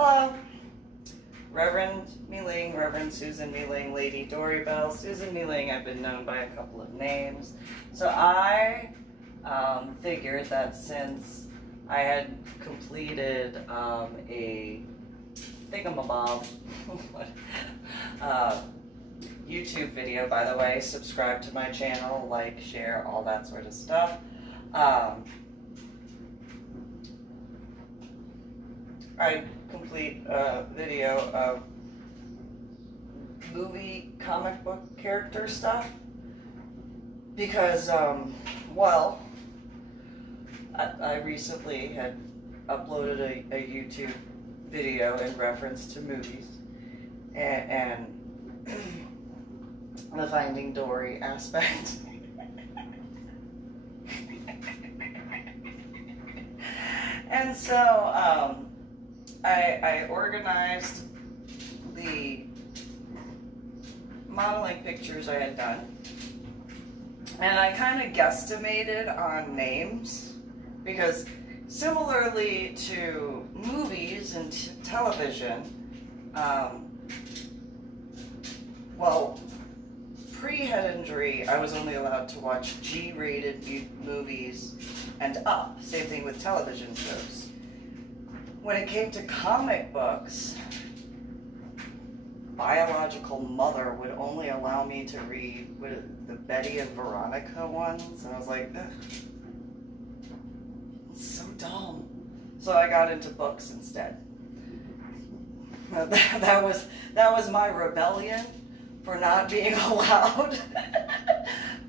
Hello, Reverend MeeLing, Reverend Susan MeeLing, Lady Dori, Belle, Susan MeeLing. I've been known by a couple of names. So I figured that since I had completed a thingamabob YouTube video, by the way, subscribe to my channel, like, share, all that sort of stuff. I complete a video of movie comic book character stuff because, well, I recently had uploaded a YouTube video in reference to movies and the Finding Dory aspect. And so, I organized the modeling pictures I had done, and I kind of guesstimated on names because similarly to movies and television, well, pre-head injury, I was only allowed to watch G-rated movies and up. Same thing with television shows. When it came to comic books, biological mother would only allow me to read the Betty and Veronica ones, and I was like, ugh, it's so dumb. So I got into books instead. That was my rebellion for not being allowed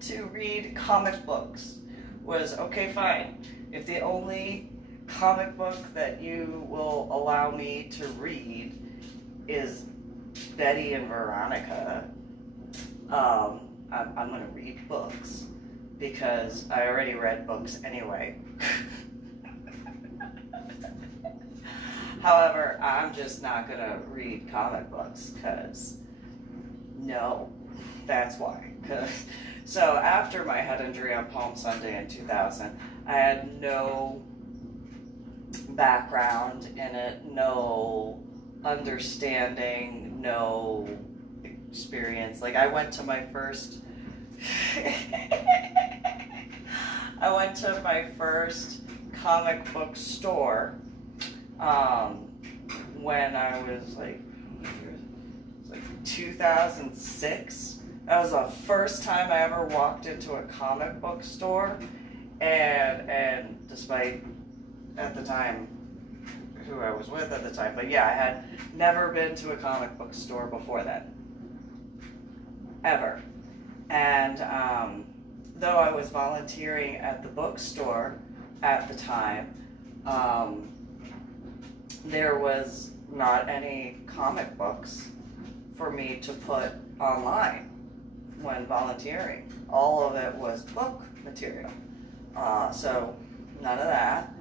to read comic books. Was okay, fine. If the only comic book that you will allow me to read is Betty and Veronica, I'm going to read books because I already read books anyway. However, I'm just not going to read comic books because no, that's why. So after my head injury on Palm Sunday in 2000, I had no background in it, no understanding, no experience. Like I went to my first comic book store when I was like 2006. That was the first time I ever walked into a comic book store, and despite at the time who I was with at the time, but yeah, I had never been to a comic book store before that, ever. And though I was volunteering at the bookstore at the time, there was not any comic books for me to put online when volunteering. All of it was book material. So none of that.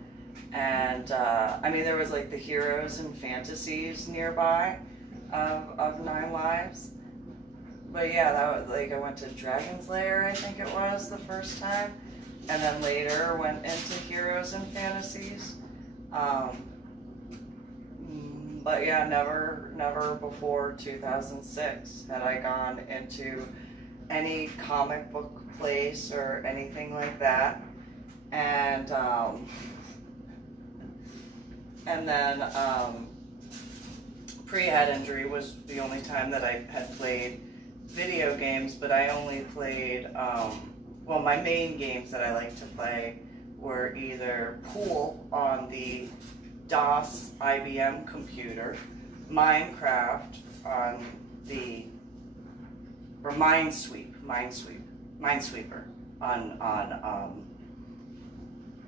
And I mean, there was like the Heroes and Fantasies nearby of 9 Lives. But yeah, that was like, I went to Dragon's Lair, I think it was, the first time. And then later went into Heroes and Fantasies. But yeah, never before 2006 had I gone into any comic book place or anything like that. And then pre-head injury was the only time that I had played video games, but I only played, well, my main games that I like to play were either pool on the DOS IBM computer, Minecraft on the, or Minesweeper on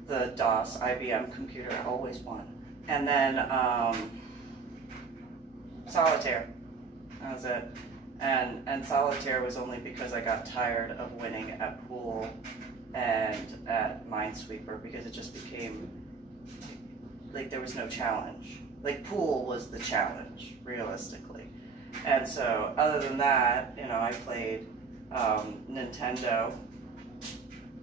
the DOS IBM computer. I always won. And then Solitaire. That was it. And Solitaire was only because I got tired of winning at pool and at Minesweeper, because it just became like there was no challenge. Like pool was the challenge, realistically. And so other than that, you know, I played Nintendo,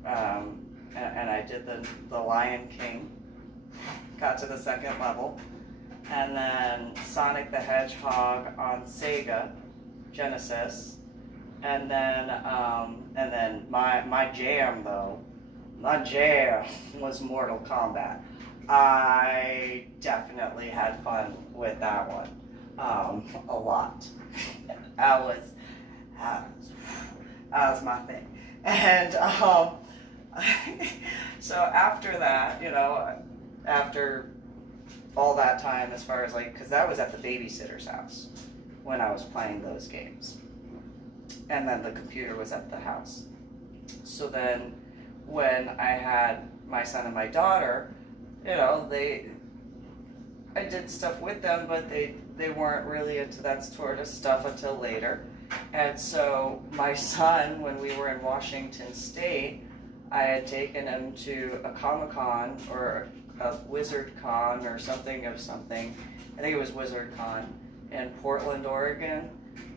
and I did the Lion King, got to the 2nd level, and then Sonic the Hedgehog on Sega Genesis, and then my jam though, my jam was Mortal Kombat. I definitely had fun with that one, a lot. That was my thing, and so after that, you know, after all that time, as far as like, because that was at the babysitter's house when I was playing those games, and then the computer was at the house. So then when I had my son and my daughter, you know, I did stuff with them, but they weren't really into that sort of stuff until later. And so my son, when we were in Washington State, I had taken him to a Comic-Con or a Wizard Con or something of something. I think it was Wizard Con in Portland, Oregon.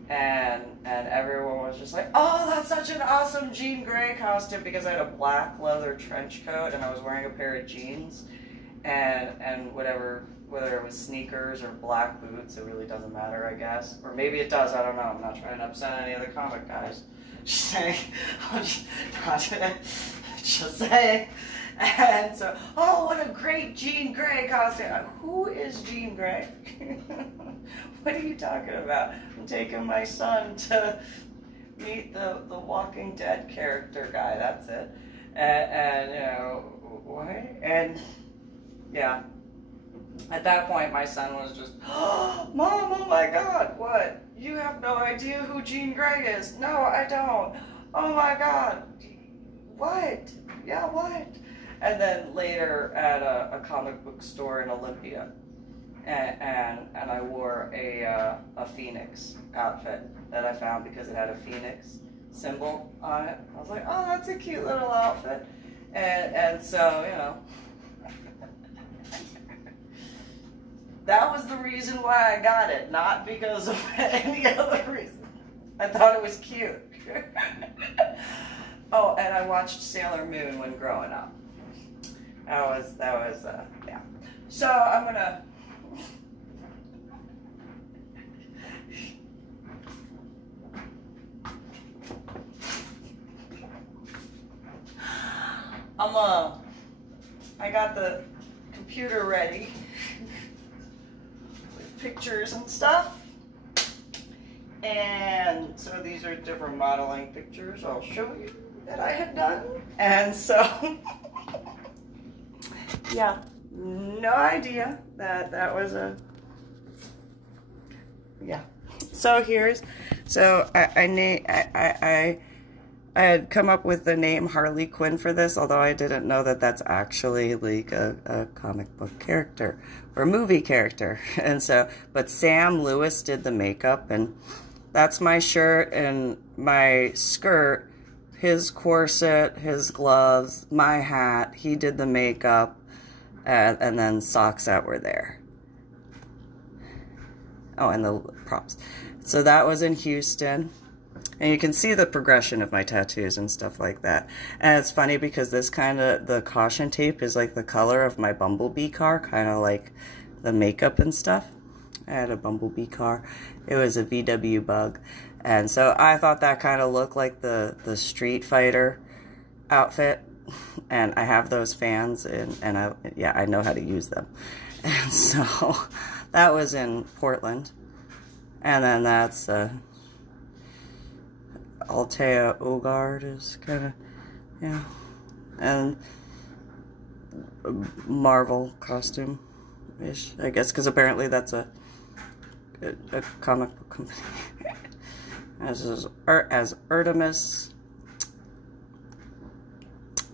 And everyone was just like, oh, that's such an awesome Jean Grey costume, because I had a black leather trench coat and I was wearing a pair of jeans and whatever, whether it was sneakers or black boots, it really doesn't matter, I guess. Or maybe it does, I don't know. I'm not trying to upset any of the comic guys. Just saying. Just saying. And so, oh, what a great Jean Grey costume. Who is Jean Grey? What are you talking about? I'm taking my son to meet the Walking Dead character guy, that's it. And you know, what? And yeah. At that point, my son was just, oh, Mom, oh my God, what? You have no idea who Jean Grey is? No, I don't. Oh my God. What? Yeah, what? And then later at a comic book store in Olympia, and I wore a Phoenix outfit that I found because it had a Phoenix symbol on it. I was like, oh, that's a cute little outfit. And so, you know, that was the reason why I got it, not because of any other reason. I thought it was cute. Oh, and I watched Sailor Moon when growing up. That was yeah. So I'm gonna. I got the computer ready with pictures and stuff. And so these are different modeling pictures I'll show you that I had done. And so, yeah, no idea that was a, yeah. So I had come up with the name Harley Quinn for this, although I didn't know that that's actually like a comic book character or movie character. And so, but Sam Lewis did the makeup, and that's my shirt and my skirt, his corset, his gloves, my hat. He did the makeup, and then socks that were there. Oh, and the props. So that was in Houston. And you can see the progression of my tattoos and stuff like that. And it's funny because this kind of, the caution tape is like the color of my Bumblebee car, kind of like the makeup and stuff. I had a Bumblebee car. It was a VW Bug. And so I thought that kind of looked like the Street Fighter outfit. And I have those fans, and I know how to use them. And so that was in Portland. And then that's Altea Ogard is kind of, yeah, and Marvel costume-ish, I guess, because apparently that's a comic book company. as Artemis,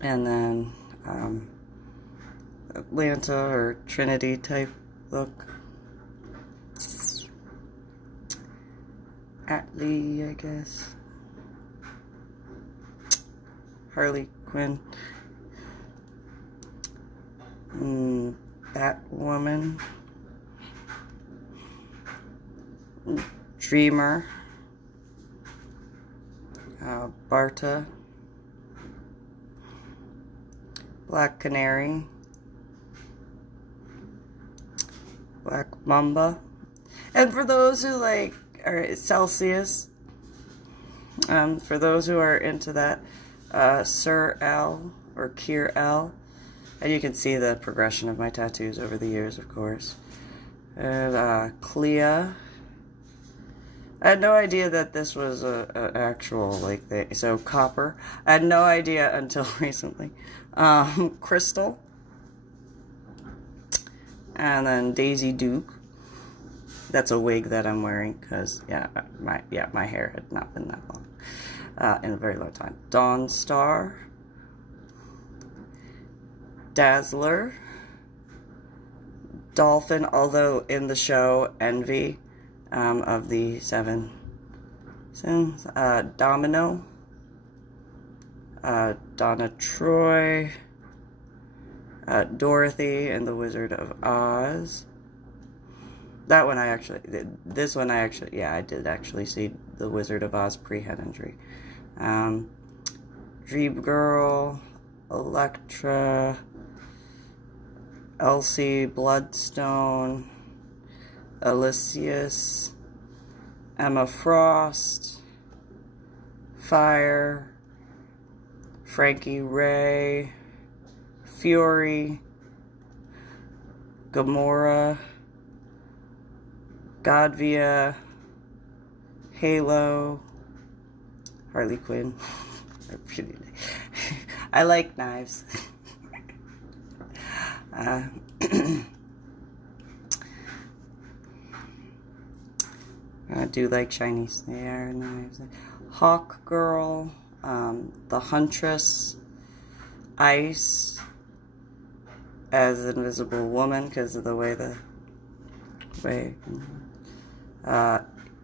and then Atlanta or Trinity type look. Atlee, I guess. Harley Quinn. Batwoman. Dreamer. Barta. Black Canary. Black Mamba. And for those who like, are Celsius, for those who are into that, Sir L, or Kier L. And you can see the progression of my tattoos over the years, of course. And Clea. I had no idea that this was a actual, like, thing. So Copper. I had no idea until recently. Crystal. And then Daisy Duke. That's a wig that I'm wearing because, yeah, my hair had not been that long in a very long time. Dawn Star. Dazzler. Dolphin, although in the show Envy of the Seven Sins. Domino. Donna Troy. Dorothy and the Wizard of Oz. That one I actually, this one I actually, yeah, I did actually see the Wizard of Oz pre-head injury. Dream Girl, Electra, Elsie Bloodstone, Elysius, Emma Frost, Fire, Frankie Ray, Fury, Gamora, Godvia, Halo, Harley Quinn. I like knives. I do like shiny snare knives. Hawk Girl, the Huntress, Ice as Invisible Woman because of the way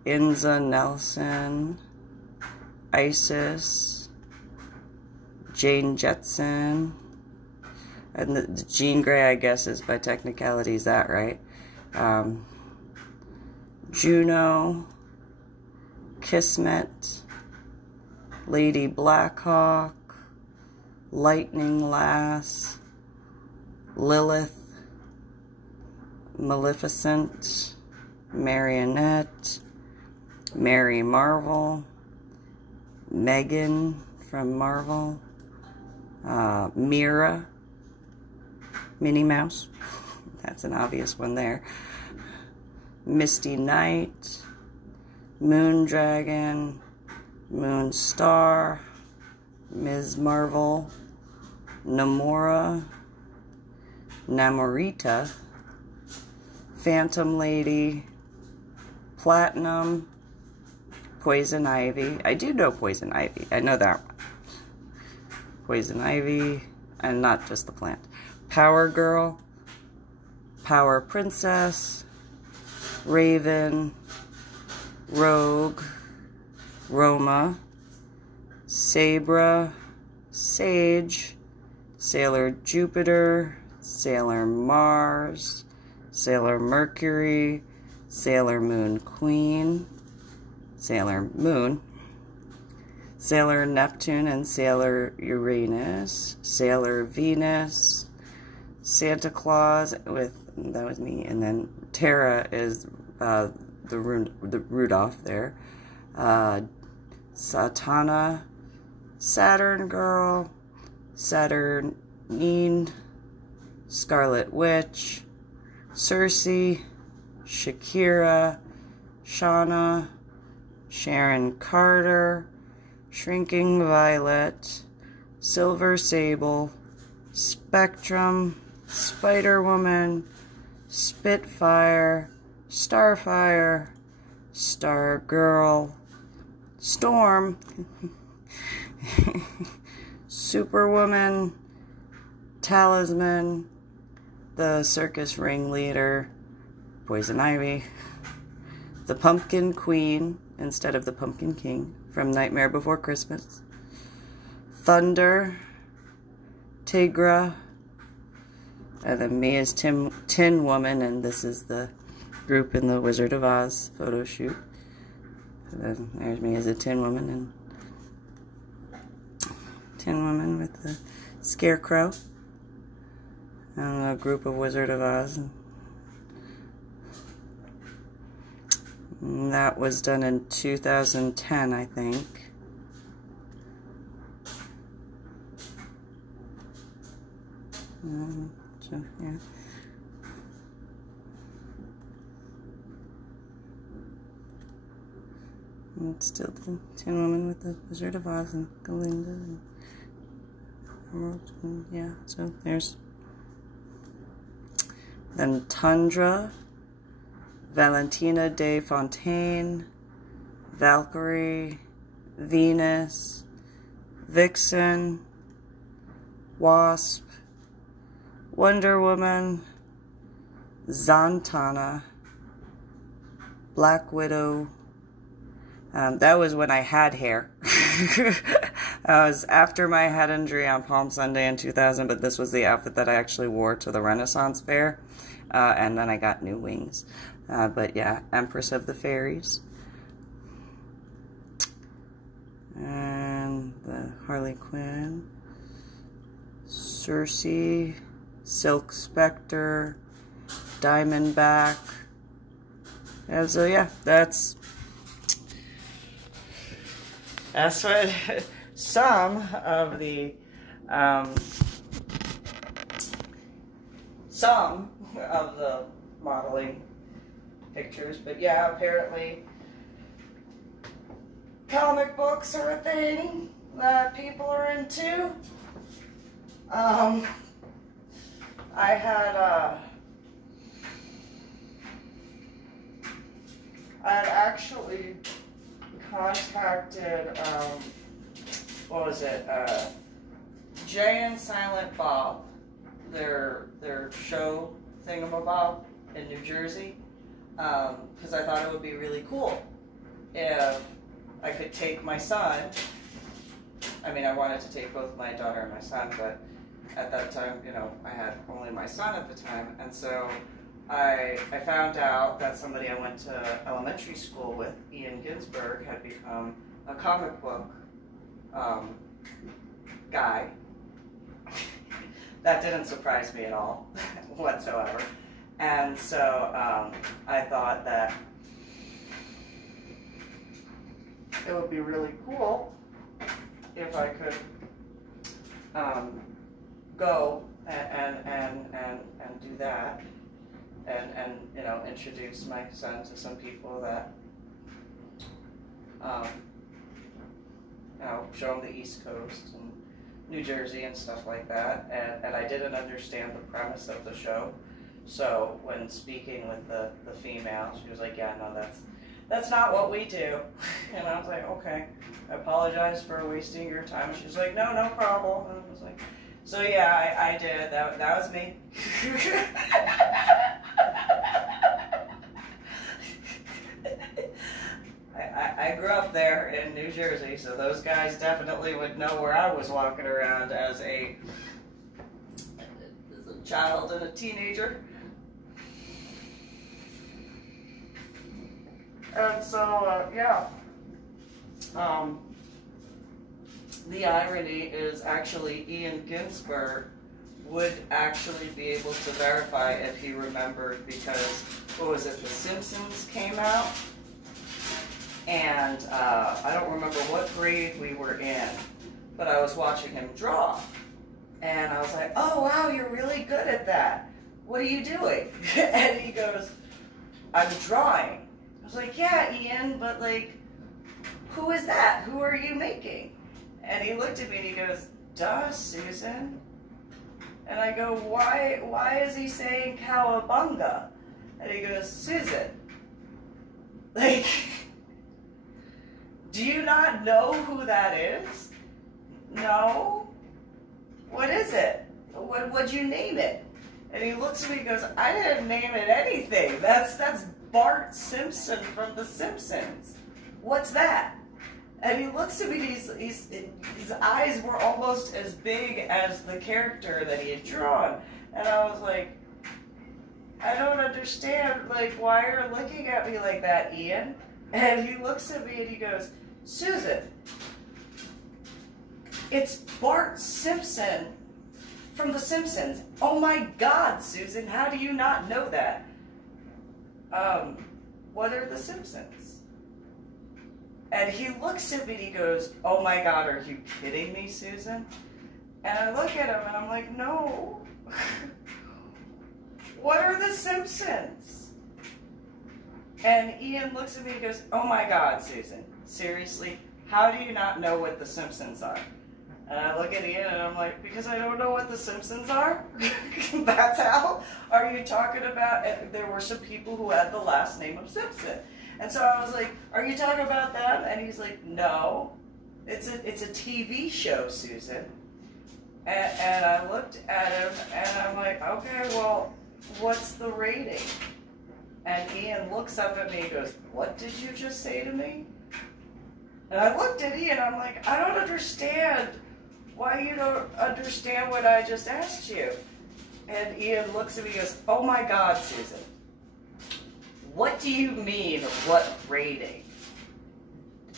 Inza Nelson, Isis, Jane Jetson, and the Jean Grey, I guess, is by technicality, is that right? Juno, Kismet, Lady Blackhawk, Lightning Lass, Lilith, Maleficent, Marionette, Mary Marvel, Megan from Marvel, Mira, Minnie Mouse, that's an obvious one there, Misty Knight, Moon Dragon, Moon Star, Ms. Marvel, Namora, Namorita, Phantom Lady, Platinum, Poison Ivy. I do know Poison Ivy. I know that one. Poison Ivy, and not just the plant. Power Girl, Power Princess, Raven, Rogue, Roma, Sabra, Sage, Sailor Jupiter, Sailor Mars, Sailor Mercury, Sailor Moon Queen, Sailor Moon, Sailor Neptune and Sailor Uranus, Sailor Venus, Santa Claus with, that was me, and then Terra is the Rudolph there, Satana, Saturn Girl, Saturnine, Scarlet Witch, Circe, Shakira, Shauna, Sharon Carter, Shrinking Violet, Silver Sable, Spectrum, Spider-Woman, Spitfire, Starfire, Stargirl, Storm, Superwoman, Talisman, the Circus Ringleader, Poison Ivy, the Pumpkin Queen instead of the Pumpkin King from Nightmare Before Christmas, Thunder, Tigra, and then me as Tin Woman, and this is the group in the Wizard of Oz photo shoot. And then there's me as a Tin Woman, and Tin Woman with the Scarecrow, and a group of Wizard of Oz. And that was done in 2010, I think. So, yeah. And it's still the Tin Woman with the Wizard of Oz and Glinda and Emerald. And yeah, so there's. Then Tundra, Valentina de Fontaine, Valkyrie, Venus, Vixen, Wasp, Wonder Woman, Zatanna, Black Widow. That was when I had hair. That was after my head injury on Palm Sunday in 2000, but this was the outfit that I actually wore to the Renaissance Fair. And then I got new wings. But yeah, Empress of the Fairies. And the Harley Quinn. Circe, Silk Spectre, Diamondback. And so yeah, that's what some of the modeling pictures. But yeah, apparently comic books are a thing that people are into. I had actually contacted, what was it, Jay and Silent Bob, their show thingamabob in New Jersey, because I thought it would be really cool if I could take my son. I mean, I wanted to take both my daughter and my son, but at that time, you know, I had only my son at the time, and so I found out that somebody I went to elementary school with, Ian Ginsberg, had become a comic book guy. That didn't surprise me at all, whatsoever. And so I thought that it would be really cool if I could go and do that. And you know, introduce my son to some people that, you know, show him the East Coast and New Jersey and stuff like that. And I didn't understand the premise of the show. So when speaking with the female, she was like, yeah, no, that's not what we do. And I was like, okay, I apologize for wasting your time. She's like, no problem. And I was like, so yeah, I did. That was me. I grew up there in New Jersey, so those guys definitely would know where I was walking around as a child and a teenager. And so, yeah. The irony is actually Ian Ginsberg would actually be able to verify if he remembered, because, what was it, The Simpsons came out? And I don't remember what grade we were in, but I was watching him draw. And I was like, oh wow, you're really good at that. What are you doing? And he goes, I'm drawing. I was like, yeah, Ian, but like, who is that? Who are you making? And he looked at me and he goes, duh, Susan. And I go, why is he saying cowabunga? And he goes, Susan, like, do you not know who that is? No? What is it? What'd you name it? And he looks at me and goes, I didn't name it anything. That's Bart Simpson from The Simpsons. What's that? And he looks at me, his eyes were almost as big as the character that he had drawn. And I was like, I don't understand, like, why you're looking at me like that, Ian? And he looks at me and he goes, Susan, it's Bart Simpson from The Simpsons. Oh my God, Susan, how do you not know that? what are the Simpsons? And he looks at me and he goes, oh my God, are you kidding me, Susan? And I look at him and I'm like, no. What are the Simpsons? And Ian looks at me and goes, oh my God, Susan, seriously, how do you not know what the Simpsons are? And I look at Ian and I'm like, because I don't know what the Simpsons are? That's how? Are you talking about, there were some people who had the last name of Simpson. And so I was like, are you talking about them? And he's like, no, it's a TV show, Susan. And I looked at him and I'm like, okay, well, what's the rating? And Ian looks up at me and goes, what did you just say to me? And I looked at Ian and I'm like, I don't understand why you don't understand what I just asked you. And Ian looks at me and goes, oh my God, Susan, what do you mean, what rating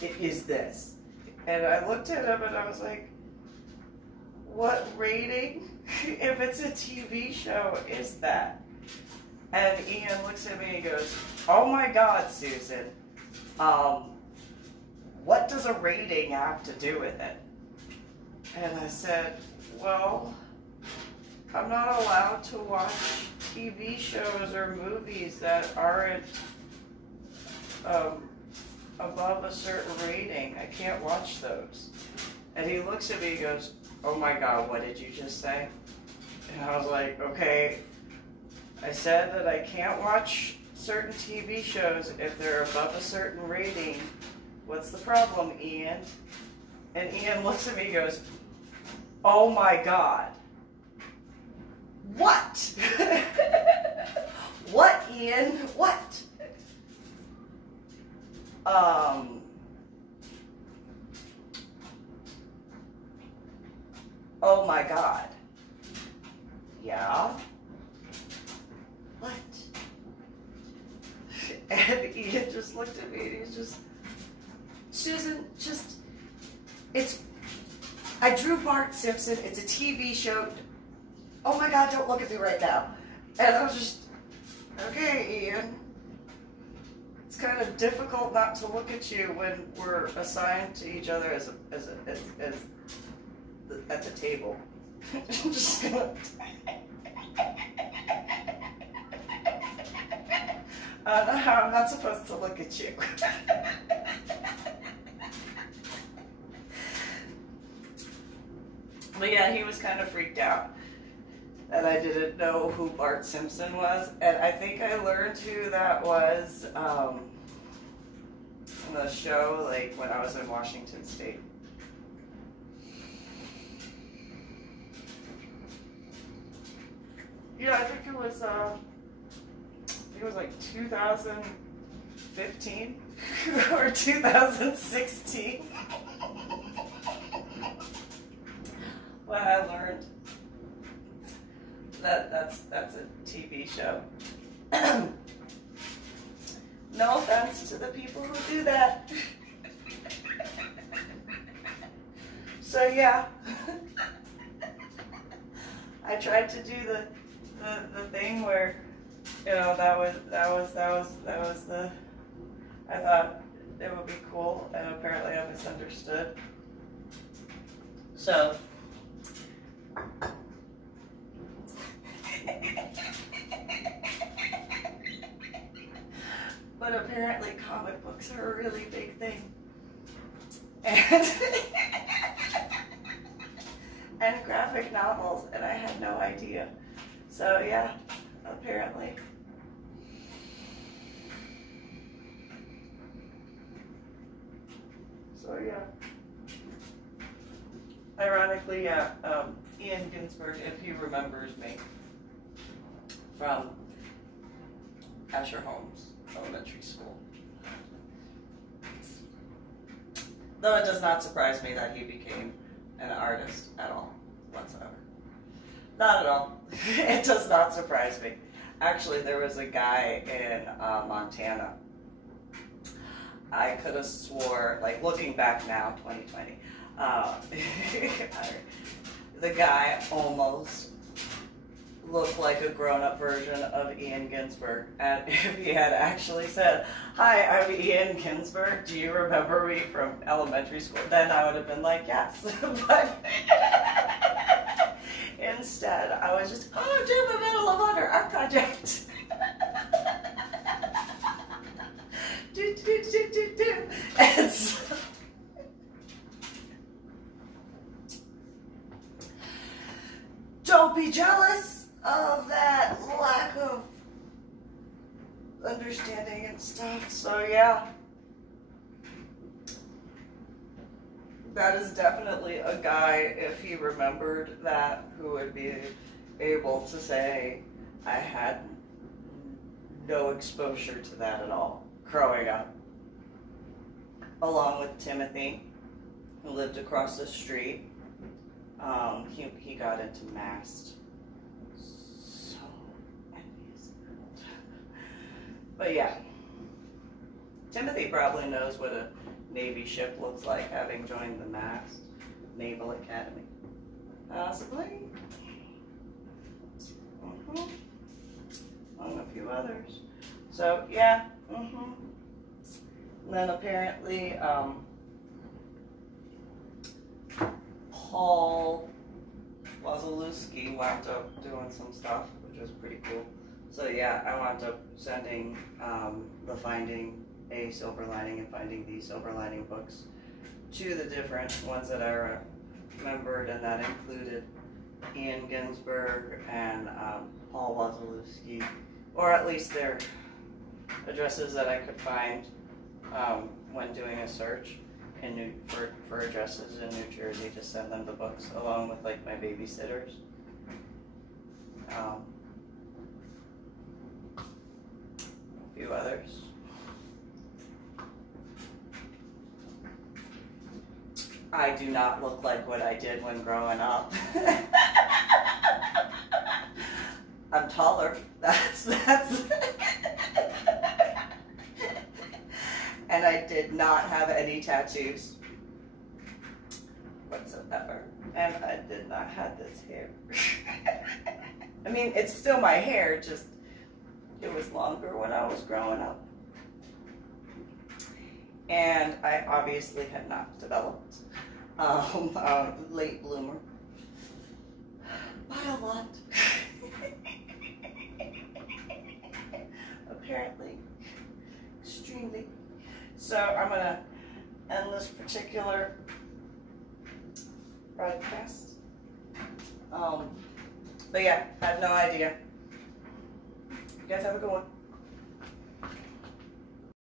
is this? And I looked at him and I was like, what rating, if it's a TV show, is that? And Ian looks at me and goes, oh my God, Susan, what does a rating have to do with it? And I said, well, I'm not allowed to watch TV shows or movies that aren't above a certain rating. I can't watch those. And he looks at me and goes, oh my God, what did you just say? And I was like, okay, I said that I can't watch certain TV shows if they're above a certain rating. What's the problem, Ian? And Ian looks at me and goes, oh my God. What? What, Ian? What? Oh my God. Yeah? What? And Ian just looked at me and he's just, Susan, I drew Bart Simpson, it's a TV show. Oh my God, don't look at me right now. And I was just, okay, Ian. It's kind of difficult not to look at you when we're assigned to each other at the table. Just gonna... I'm not supposed to look at you. But yeah, he was kind of freaked out that I didn't know who Bart Simpson was. And I think I learned who that was in the show, like when I was in Washington State. Yeah, I think it was like 2015 or 2016 when I learned that that's a TV show. No offense to the people who do that. So yeah, I tried to do the thing where, you know, that was the, I thought it would be cool, and apparently I misunderstood. So, but apparently comic books are a really big thing. And graphic novels, and I had no idea. So yeah, apparently. So yeah. Ironically, yeah, Ian Ginsberg, if he remembers me from Asher Holmes Elementary School. Though it does not surprise me that he became an artist at all, whatsoever. Not at all. It does not surprise me. Actually, there was a guy in Montana. I could have swore, like looking back now, 2020, the guy almost look like a grown-up version of Ian Ginsberg. And if he had actually said, "Hi, I'm Ian Ginsberg. Do you remember me from elementary school?" Then I would have been like, yes. But instead, I was just, "Oh, Jim, Medal of Honor art project." And so, don't be jealous of that lack of understanding and stuff. So yeah, that is definitely a guy, if he remembered that, who would be able to say, I had no exposure to that at all growing up. Along with Timothy, who lived across the street. He got into mast. So envious. But yeah, Timothy probably knows what a Navy ship looks like, having joined the mast Naval Academy. Possibly. Among a few others. So yeah. And then apparently, Paul Wazalewski wound up doing some stuff, which was pretty cool. So yeah, I wound up sending the Finding a Silver Lining and Finding the Silver Lining books to the different ones that I remembered, and that included Ian Ginsberg and Paul Wazalewski, or at least their addresses that I could find when doing a search in for addresses in New Jersey, to send them the books along with like my babysitters. A few others. I do not look like what I did when growing up. I'm taller. That's and I did not have any tattoos whatsoever. And I did not have this hair. I mean, it's still my hair, just it was longer when I was growing up. And I obviously had not developed. Late bloomer. By a lot. Apparently. Extremely. So I'm going to end this particular broadcast. But yeah, I have no idea. You guys have a good one.